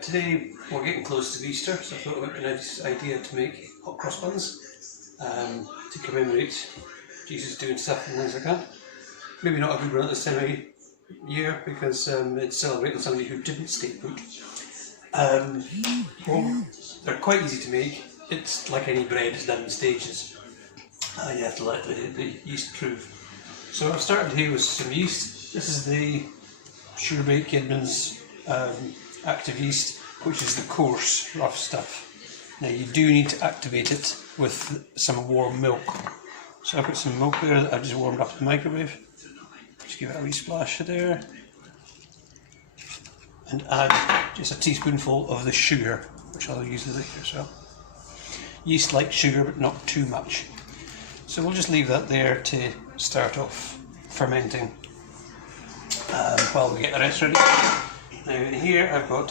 Today we're getting close to Easter, so I thought it would be a nice idea to make hot cross buns to commemorate Jesus doing stuff and things like that. Maybe not a good one at this time of year because it's celebrating somebody who didn't stay put. Well, they're quite easy to make. It's like any bread, it's done in stages. You have to let the yeast prove. So I've started here with some yeast. This is the Surebake Kidman's active yeast, which is the coarse, rough stuff. Now you do need to activate it with some warm milk. So I've got some milk there that I've just warmed up in the microwave. Just give it a wee splash there. And add just a teaspoonful of the sugar, which I'll use later as well. Yeast likes sugar, but not too much. So we'll just leave that there to start off fermenting while we get the rest ready. Now in here I've got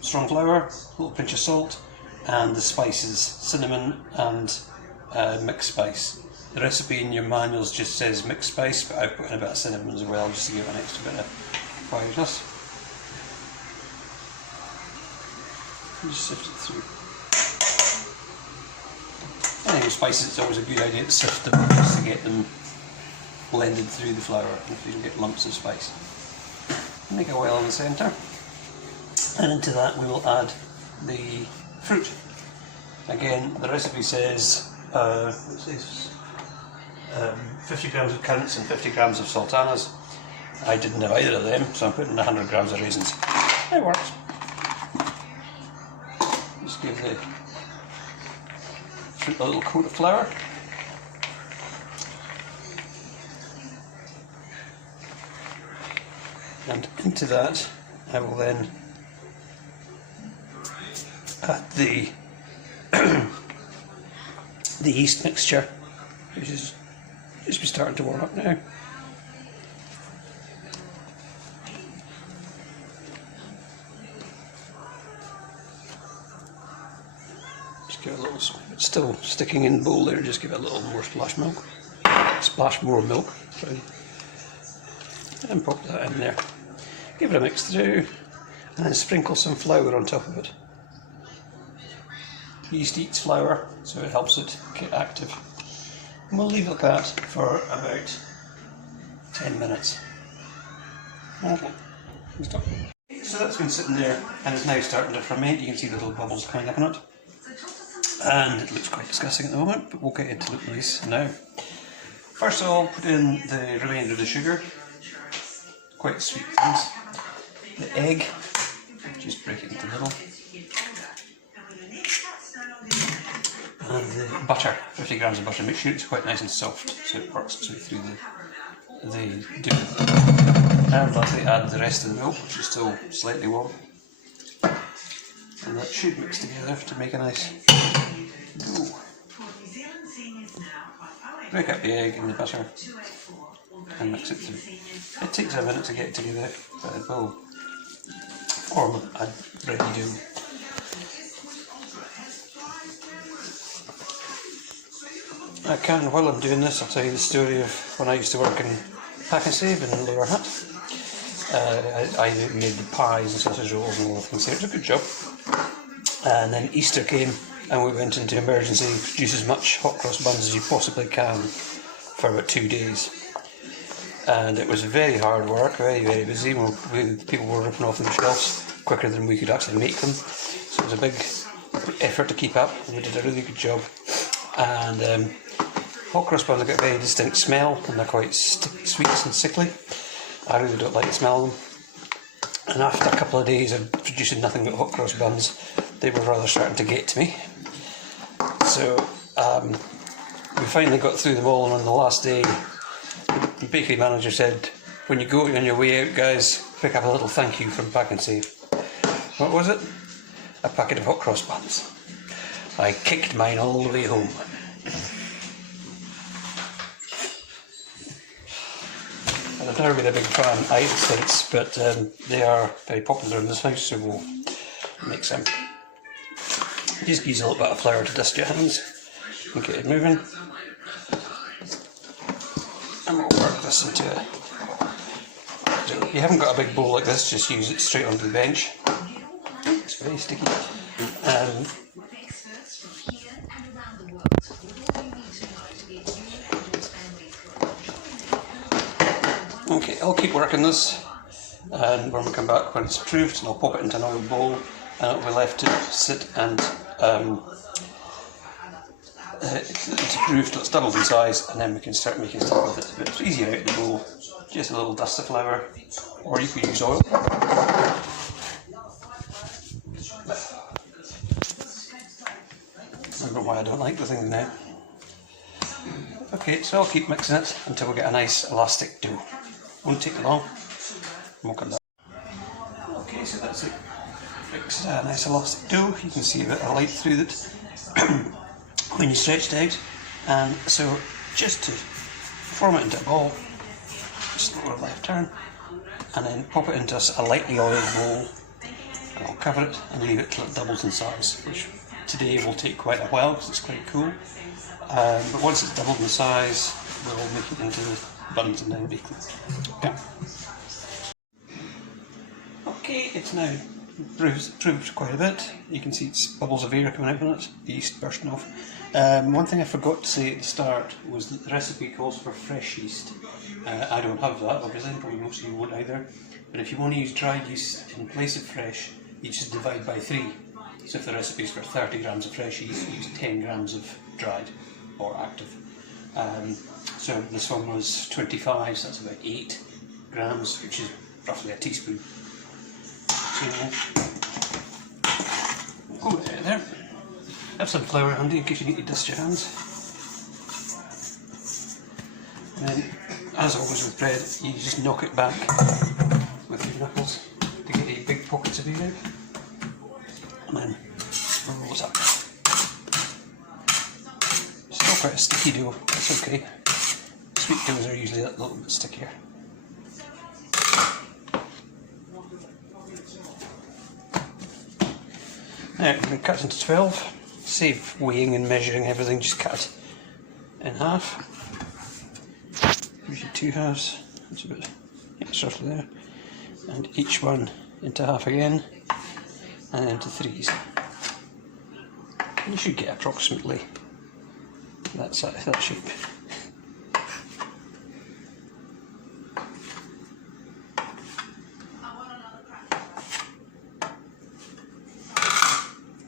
strong flour, a little pinch of salt, and the spices, cinnamon and mixed spice. The recipe in your manuals just says mixed spice, but I've put in a bit of cinnamon as well, just to give it an extra bit of fireness. Just sift it through. I think with spices it's always a good idea to sift them just to get them blended through the flour, if you don't get lumps of spice. Make a well in the centre, and into that we will add the fruit. Again, the recipe says 50 grams of currants and 50 grams of sultanas. I didn't have either of them, so I'm putting 100 grams of raisins. It works. Just give the fruit a little coat of flour. And into that I will then add the the yeast mixture, which is just starting to warm up now. Just give it a little, it's still sticking in the bowl there, just give it a little more splash more milk, sorry. And pop that in there. Give it a mix through, and then sprinkle some flour on top of it. Yeast eats flour, so it helps it get active. And we'll leave it like that for about 10 minutes. Okay, stop. So that's been sitting there, and it's now starting to ferment. You can see the little bubbles coming up on it. And it looks quite disgusting at the moment, but we'll get it to look nice now. First of all, put in the remainder of the sugar. Quite sweet things. The egg, just break it into the middle. And the butter, 50 grams of butter. Make sure it's quite nice and soft so it works its way through the dough. And lastly add the rest of the milk, which is still slightly warm. And that should mix together to make a nice dough. Break up the egg and the butter and mix it through. It takes a minute to get it together, but it will form a ready dough. While I'm doing this, I'll tell you the story of when I used to work in Pack and Save in Lower Hutt. I made the pies and sausage rolls and all the things there. It was a good job. And then Easter came and we went into emergency, produce as much hot cross buns as you possibly can for about 2 days. And it was very hard work, very, very busy. People were ripping off them shelves quicker than we could actually make them. So it was a big effort to keep up, and we did a really good job. And hot cross buns have got a very distinct smell, and they're quite sweet and sickly. I really don't like the smell of them. And after a couple of days of producing nothing but hot cross buns, they were rather starting to get to me. So we finally got through them all, and on the last day, the bakery manager said, "When you go on your way out, guys, pick up a little thank you from Pack and Save." What was it? A packet of hot cross buns. I kicked mine all the way home. And I've never been a big fan either since, but they are very popular in this house, so we'll make some. Just use a little bit of flour to dust your hands and get it moving. And we'll work this into it. So if you haven't got a big bowl like this, just use it straight onto the bench. It's very sticky. Okay, I'll keep working this, and when we come back when it's proofed, I'll pop it into an oil bowl, and it'll be left to sit and it's proofed till it's doubled in size, and then we can start making stuff with it. But it's easier out of the bowl, just a little dust of flour, or you could use oil. I don't know why I don't like the thing now. Okay, so I'll keep mixing it until we get a nice elastic dough. Won't take long. We'll come back. Okay, so that's it. It's a nice elastic dough. You can see a bit of light through it when you stretch it out. And so just to form it into a ball, just lower left turn, and then pop it into a lightly oiled bowl, and I'll cover it and leave it till it doubles in size, which today will take quite a while because it's quite cool. But once it's doubled in size, we'll make it into buns and then bake them. Yeah. Okay, it's now proved quite a bit. You can see it's bubbles of air coming out from it, the yeast bursting off. One thing I forgot to say at the start was that the recipe calls for fresh yeast. I don't have that, obviously, probably most of you won't either. But if you want to use dried yeast in place of fresh, you just divide by 3. So if the recipe is for 30 grams of fresh yeast, use 10 grams of dried or active. So this one was 25, so that's about 8 grams, which is roughly a teaspoon. So go there. Have some flour handy in case you need to dust your hands. And then, as always with bread, you just knock it back with your knuckles to get any big pockets of air out. And then roll it up. Still quite a sticky dough, that's okay. Sweet doughs are usually a little bit stickier. Now we're going to cut it into 12. Save weighing and measuring everything, just cut it in half. Usually 2 halves, that's a bit, yeah, it's roughly there. And each one into half again, and then into 3s. And you should get approximately that size, that shape.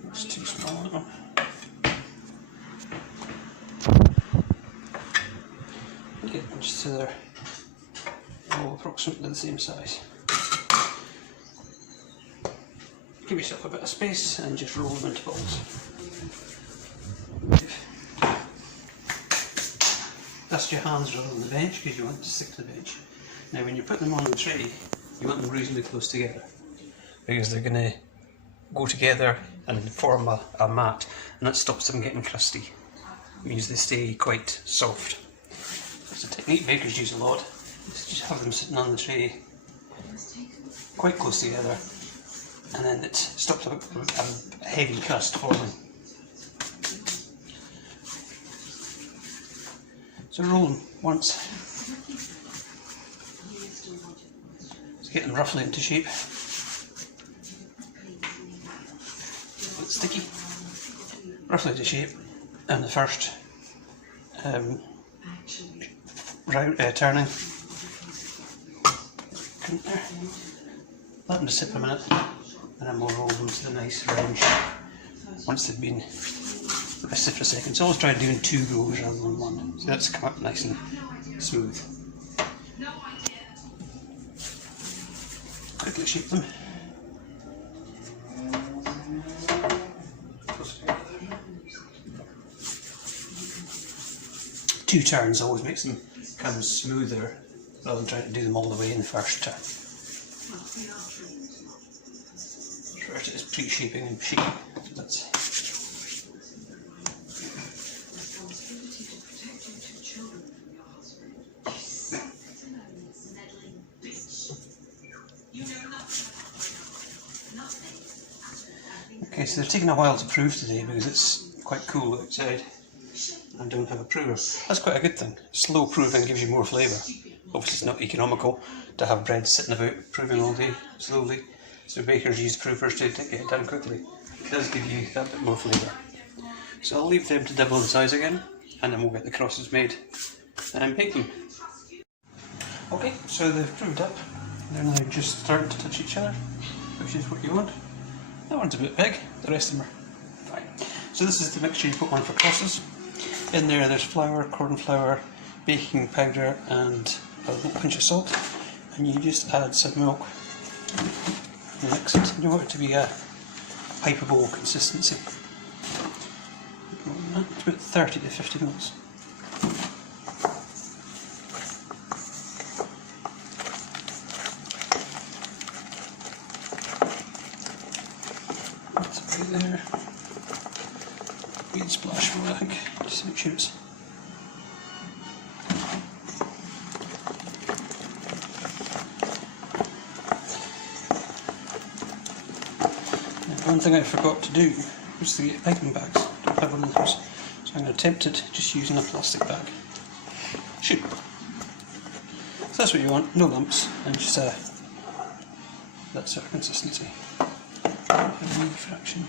That's too small. Okay, just so they're all approximately the same size. Give yourself a bit of space and just roll them into balls. Dust your hands rather than the bench because you want to stick to the bench. Now when you put them on the tray, you want them reasonably close together because they're going to go together and form a mat, and that stops them getting crusty. It means they stay quite soft. It's a technique bakers use a lot. Just have them sitting on the tray quite close together, and then it stops a heavy crust forming. So roll them once. Just get them roughly into shape. It's sticky. Roughly into shape, and the first turning. Let them just sit for a minute, and then we'll roll them to the nice round shape once they've been rested for a second. So always try doing 2 rows rather than 1, so that's come up nice and smooth. Quickly shape them. 2 turns always makes them come smoother rather than trying to do them all the way in the first turn. First is pre-shaping and shaping. So that's okay, so they're taking a while to prove today because it's quite cool outside and don't have a prover. That's quite a good thing. Slow proving gives you more flavour. Obviously it's not economical to have bread sitting about proving all day slowly, So bakers use proofers to get it done quickly. It does give you that bit more flavour. So I'll leave them to double in size again, and then we'll get the crosses made and bake them. Okay, so they've proved up. They're now just starting to touch each other, which is what you want. That one's a bit big, the rest of them are fine. So this is the mixture you put on for crosses. In there's flour, corn flour, baking powder and a little pinch of salt, and you just add some milk and mix it. You want it to be a pipeable consistency. It's about 30 to 50 mils. That's right there. We'd splash more, I think, just to make sure it's. One thing I forgot to do was to get piping bags. Don't have one of those, so I'm going to attempt it just using a plastic bag. Shoot. So that's what you want, no lumps, and just that sort of consistency. A wee fraction.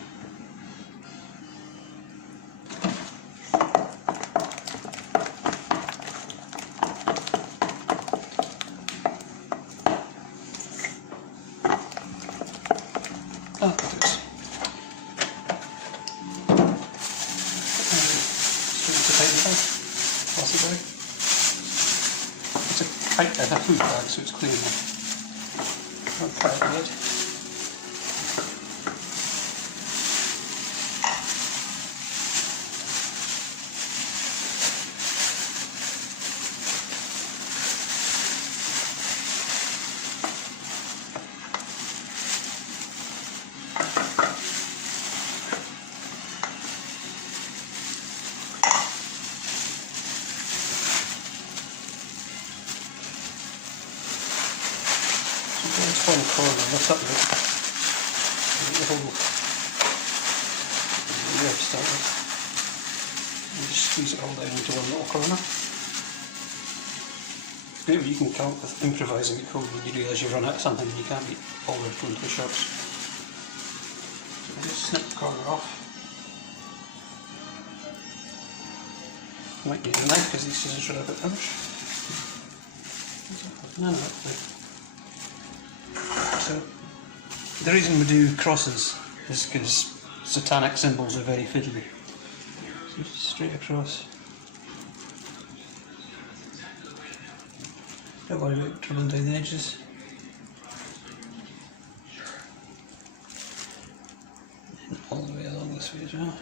It's a food bag, so it's clean enough. Not quite yet. It's one corner, that's up with the whole to start with. And just squeeze it all down into one little corner. It's great when you can come up with improvising at home when you realise you run out of something and you can't be bothered going to the shops. So I just snip the corner off. You might need a knife because these scissors are a bit rubbish. No, so the reason we do crosses is because satanic symbols are very fiddly. So just straight across. Don't worry about trimming down the edges. And all the way along this way as well.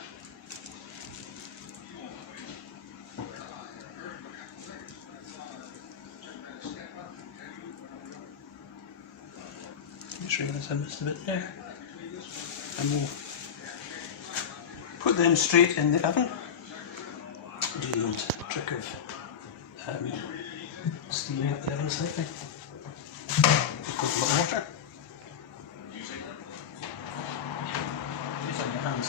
Just realise I missed a bit there. And we'll put them straight in the oven. Do the old trick of steaming up the oven slightly. Put a little water. Use on your hands.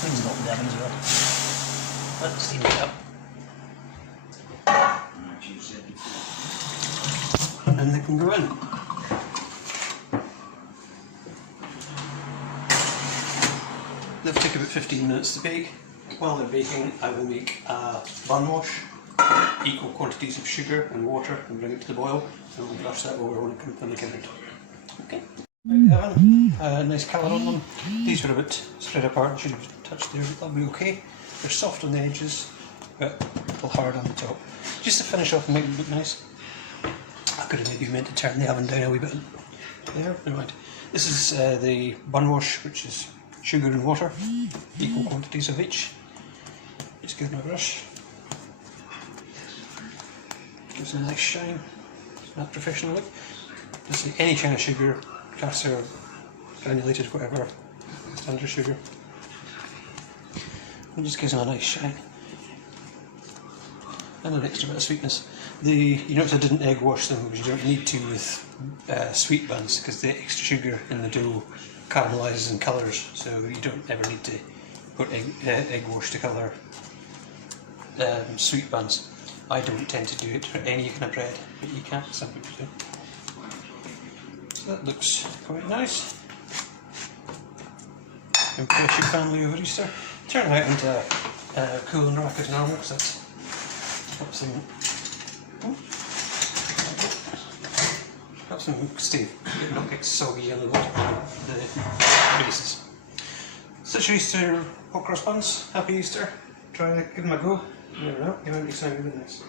Cleans up the oven as well. Let it steam it up. And they can go in. They'll take about 15 minutes to bake. While they're baking, I will make a bun wash, equal quantities of sugar and water, and bring it to the boil, and we'll brush that over when they come out. Okay. Nice colour on them. These were a bit spread apart, should have touched there, but that'll be okay. They're soft on the edges, but a little hard on the top. Just to finish off and make them look nice. I could have maybe meant to turn the oven down a wee bit there, never mind. This is the bun wash, which is sugar and water, equal quantities of each. Just give them a brush. Gives them a nice shine. It's not professional look. This is any kind of sugar, caster, granulated, whatever, standard sugar. It just gives them a nice shine. And an extra bit of sweetness. You notice I didn't egg wash them because you don't need to with sweet buns because the extra sugar in the dough caramelises and colours, so you don't ever need to put egg wash to colour sweet buns. I don't tend to do it for any kind of bread, but you can, some people do. So that looks quite nice. Impress your family over Easter. Turn it out into a cooling rack as normal, because that's got some Steve, it not get soggy on the bottom of the bases. So your Easter hot cross buns. Happy Easter. Try and give them a go. You never know, you might be sounding good in this.